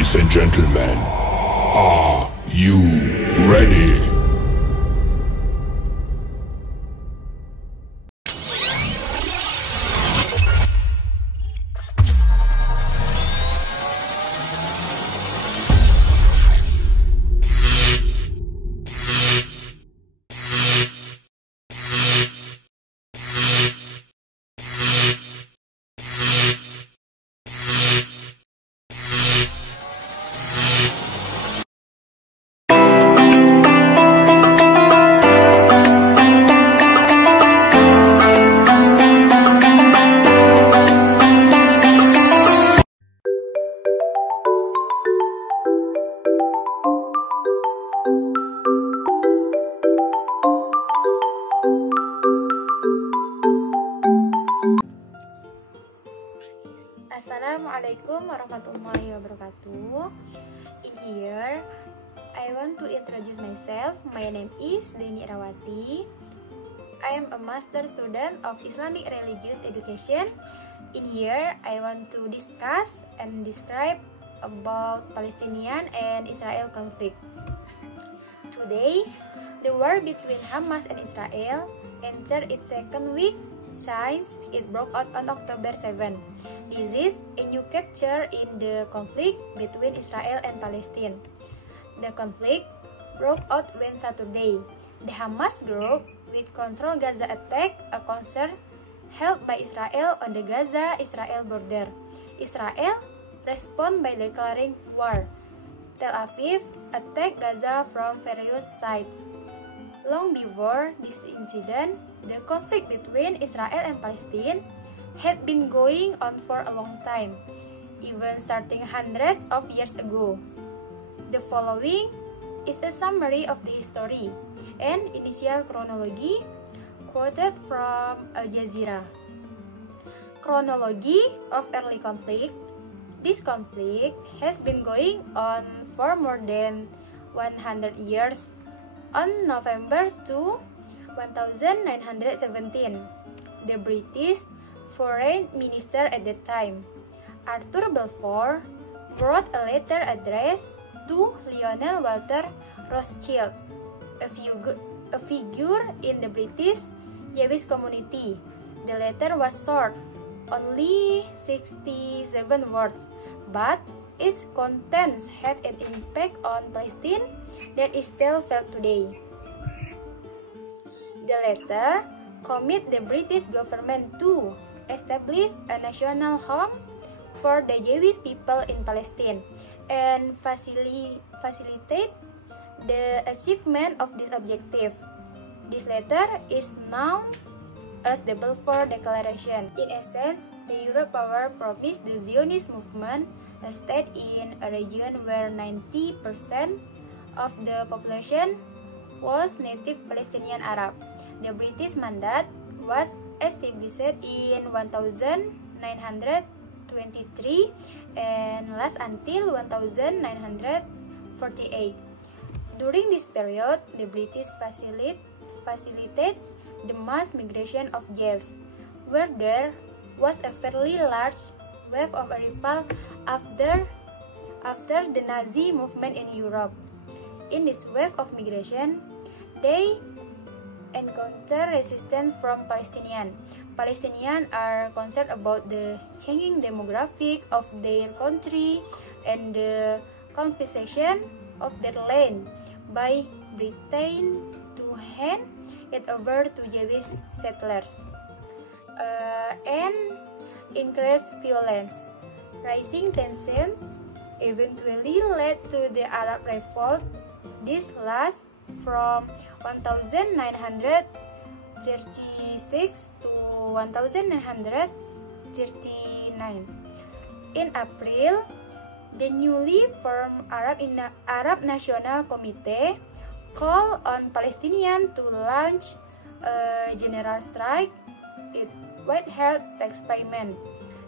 Ladies and gentlemen, are you ready? Assalamualaikum warahmatullahi wabarakatuh. In here, I want to introduce myself. My name is Deni Rawati. I am a master student of Islamic Religious Education. In here, I want to discuss and describe about Palestinian and Israel conflict. Today, the war between Hamas and Israel entered its second week since it broke out on October 7. This is a new chapter in the conflict between Israel and Palestine. The conflict broke out when Saturday, the Hamas group with Control Gaza attacked a concert held by Israel on the Gaza-Israel border. Israel responded by declaring war. Tel Aviv attacked Gaza from various sides. Long before this incident, the conflict between Israel and Palestine had been going on for a long time, even starting hundreds of years ago. The following is a summary of the history and initial chronology quoted from Al Jazeera. Chronology of early conflict. This conflict has been going on for more than 100 years. On November 2, 1917, the British Foreign Minister at that time, Arthur Balfour, wrote a letter addressed to Lionel Walter Rothschild, a figure in the British Jewish community. The letter was short, only 67 words, but its contents had an impact on Palestine that is still felt today. The letter commit the British government to establish a national home for the Jewish people in Palestine and facilitate the achievement of this objective. This letter is known as the Balfour Declaration. In essence, the Europe power promised the Zionist movement a state in a region where 90% of the population was native Palestinian Arab. The British mandate was established in 1923 and lasts until 1948. During this period, the British facilitated the mass migration of Jews, where there was a fairly large wave of arrival after the Nazi movement in Europe. In this wave of migration, they encounter resistance from Palestinians. Palestinians are concerned about the changing demographic of their country and the confiscation of their land by Britain to hand it over to Jewish settlers, and increased violence. Rising tensions eventually led to the Arab Revolt. This lasts from 1936 to 1939. In April, the newly formed Arab National Committee called on Palestinians to launch a general strike, withhold tax payment,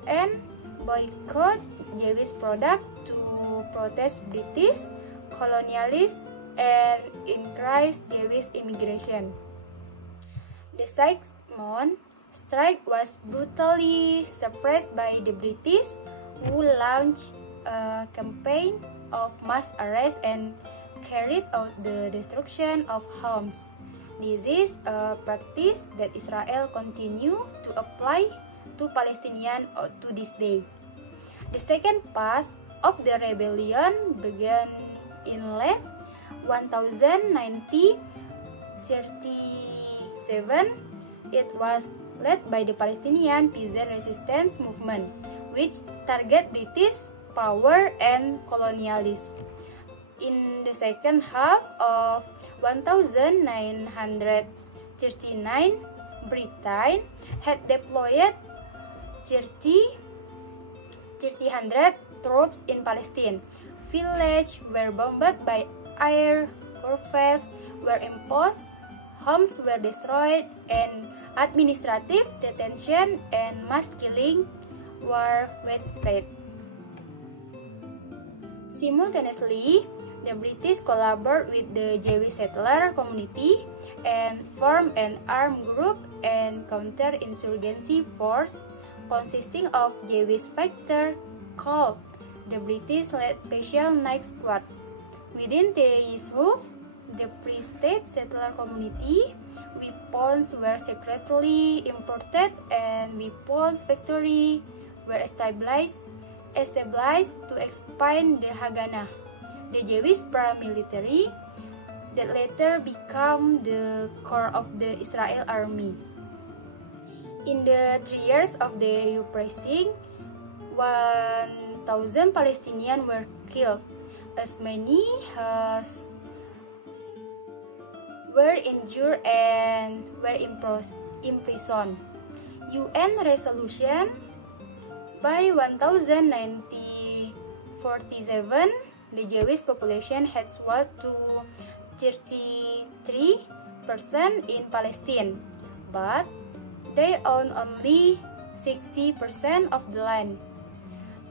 and boycott Jewish products to protest British colonialism and increased Jewish immigration. The 6-month strike was brutally suppressed by the British, who launched a campaign of mass arrest and carried out the destruction of homes. This is a practice that Israel continue to apply to Palestinians to this day. The second phase of the rebellion began in late 1937. It was led by the Palestinian Peasant Resistance Movement, which target British power and colonialism. In the second half of 1939, Britain had deployed 300 troops in Palestine. Villages were bombed by air, curfews were imposed, homes were destroyed, and administrative detention and mass killing were widespread. Simultaneously, the British collaborated with the Jewish settler community and formed an armed group and counter-insurgency force consisting of Jewish fighters called the British-led Special Night Squad. Within the Yishuv, the pre-state settler community, weapons were secretly imported and weapons factories were established to expand the Haganah, the Jewish paramilitary that later became the core of the Israel army. In the 3 years of the uprising, 1,000 Palestinians were killed, as many as were injured and were imprisoned. UN resolution by 1947, the Jewish population had swelled to 33% in Palestine, but they own only 60% of the land.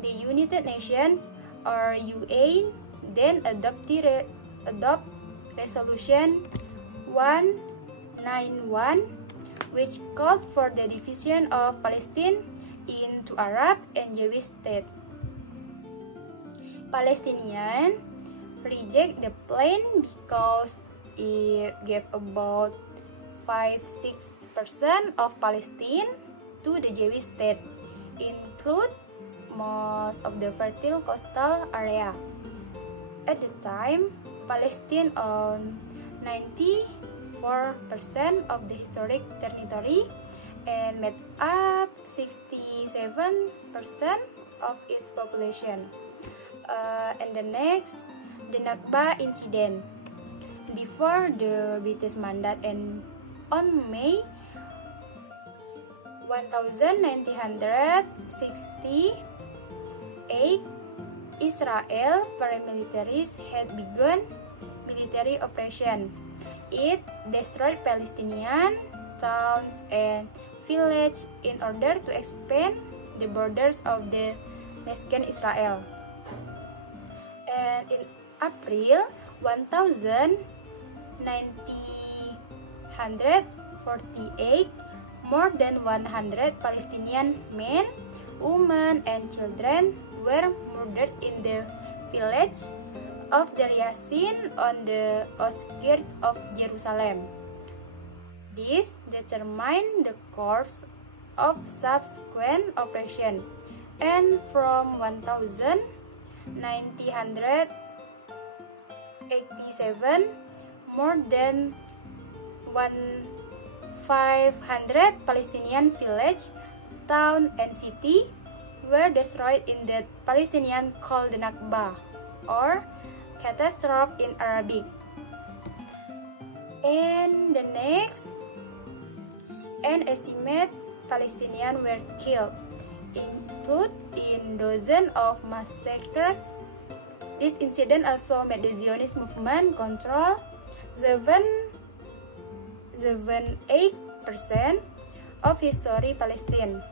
The United Nations, or UN, then adopted Resolution 191, which called for the division of Palestine into Arab and Jewish states. Palestinians reject the plan because it gave about 5-6% of Palestine to the Jewish state, include most of the fertile coastal area. At the time, Palestine owned 94% of the historic territory and made up 67% of its population. And the next, the Nakba incident. Before the British mandate and on May 1968, Israel paramilitaries had begun military operation. It destroyed Palestinian towns and villages in order to expand the borders of the nation Israel. And in April 1948, more than 100 Palestinian men, women, and children were murdered in the village of Deir Yassin on the outskirts of Jerusalem. This determined the course of subsequent operation, and from 1987, more than 1,500 Palestinian villages, towns, and cities were destroyed in the Palestinian called the Nakba, or catastrophe in Arabic. And the next, an estimate Palestinians were killed, include in dozens of massacres. This incident also made the Zionist movement control 78% of historic Palestine.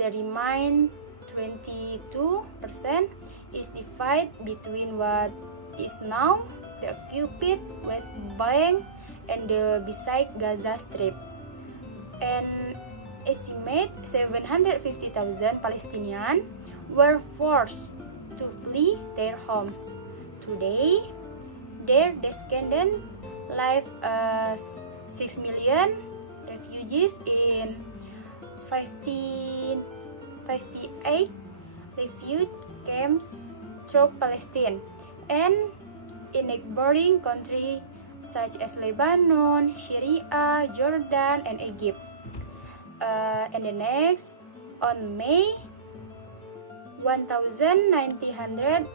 The remaining 22% is divided between what is now the occupied West Bank and the beside Gaza Strip. An estimate 750,000 Palestinians were forced to flee their homes. Today, their descendants live as 6 million refugees in 1558 refugee camps throughout Palestine and in neighboring countries such as Lebanon, Syria, Jordan, and Egypt. And the next, on May 1958,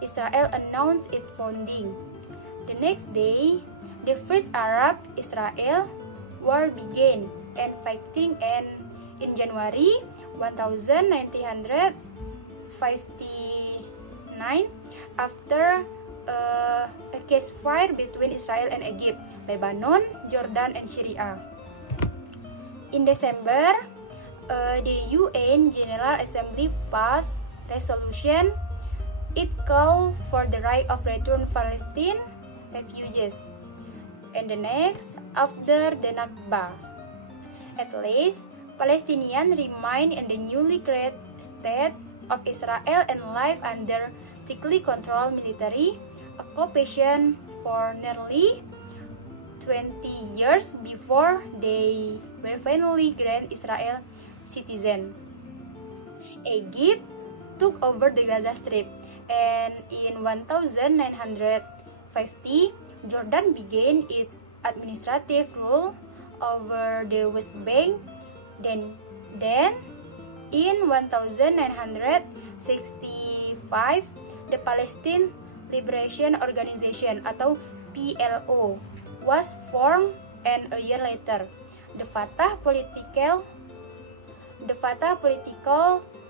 Israel announced its founding. The next day, the first Arab-Israel war began and fighting, and in January 1959, after a ceasefire between Israel and Egypt, Lebanon, Jordan, and Syria. In December, the UN General Assembly passed resolution. It called for the right of return Palestine refugees. And the next, after the Nakba, at least Palestinians remain in the newly created state of Israel and live under tightly controlled military occupation for nearly 20 years before they were finally granted Israel citizen. Egypt took over the Gaza Strip, and in 1950, Jordan began its administrative rule over the West Bank. Then in 1965, the Palestine Liberation Organization atau PLO was formed, and a year later, the Fatah political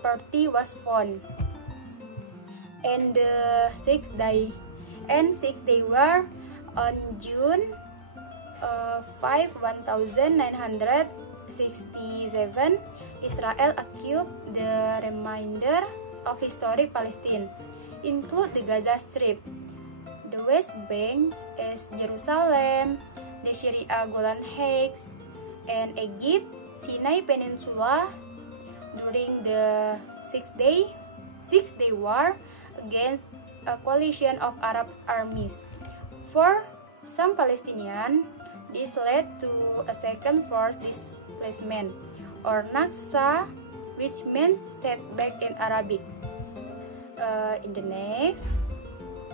party was formed. And the Six Day War on June 5, 1967, Israel occupied the remainder of historic Palestine, include the Gaza Strip, the West Bank as Jerusalem, the Syria Golan Heights, and Egypt Sinai Peninsula during the Six-Day War against a coalition of Arab armies. For some Palestinians, this led to a second forced displacement, or Naksa, which means setback in Arabic.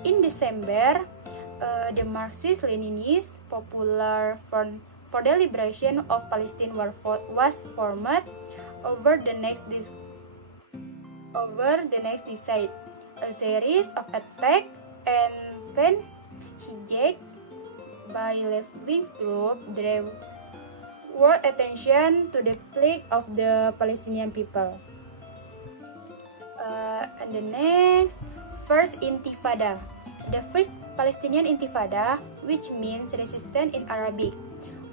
In December, the Marxist-Leninist Popular Front for the Liberation of Palestine was formed over the next decade. A series of attacks and then hijacks by left-wing groups drew world attention to the plight of the Palestinian people. And the next, First Intifada. The first Palestinian Intifada, which means resistance in Arabic,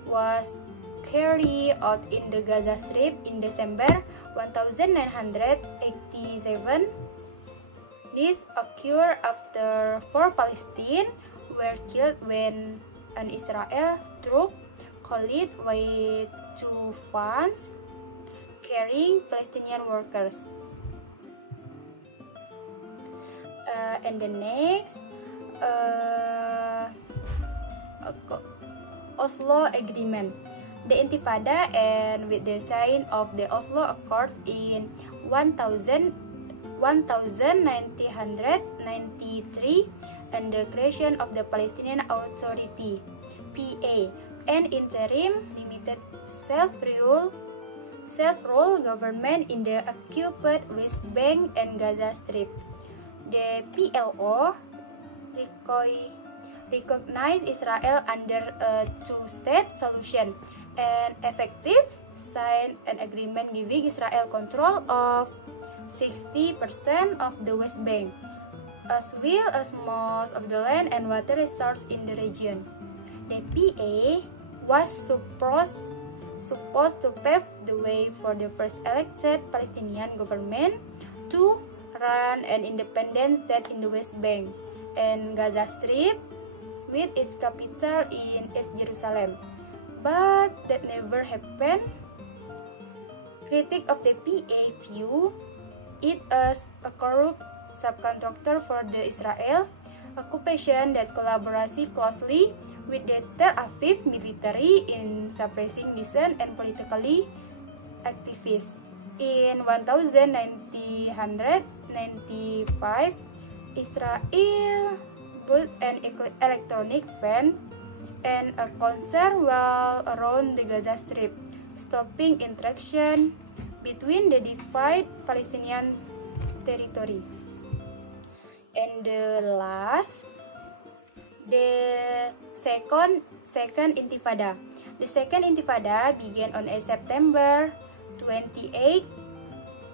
was carried out in the Gaza Strip in December 1987. This occurred after 4 Palestinians were killed when an Israel troop collided with 2 vans carrying Palestinian workers. And the next, Oslo Agreement. The Intifada and with the sign of the Oslo Accords in 1993 and the creation of the Palestinian Authority (PA), an interim limited self-rule government in the occupied West Bank and Gaza Strip. The PLO recognized Israel under a two-state solution and effective signed an agreement giving Israel control of 60% of the West Bank, as well as most of the land and water resources in the region. The PA was supposed to pave the way for the first elected Palestinian government to run an independent state in the West Bank and Gaza Strip, with its capital in East Jerusalem. But that never happened. Critic of the PA view it as a corrupt subcontractor for the Israel occupation that collaborates closely with the Tel Aviv military in suppressing dissent and politically activists. In 1995, Israel built an electronic fence and a concert wall around the Gaza Strip, stopping interaction between the divided Palestinian territory. And the second Intifada. The second Intifada began on September 28,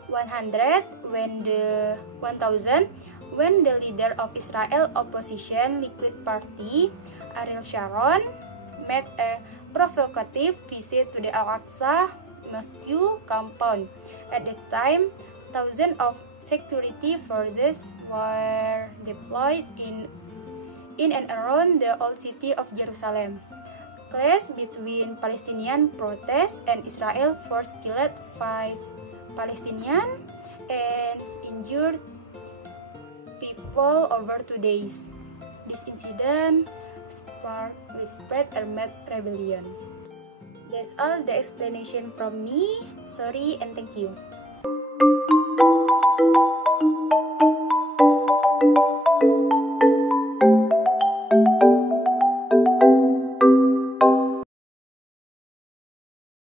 1000 when the leader of Israel opposition Likud Party, Ariel Sharon, made a provocative visit to the Al-Aqsa Mosque compound. At the time, thousands of security forces were deployed in and around the old city of Jerusalem. Clash between Palestinian protests and Israel force killed 5 Palestinians and injured people over 2 days. This incident spread armed rebellion. That's all the explanation from me. Sorry and thank you.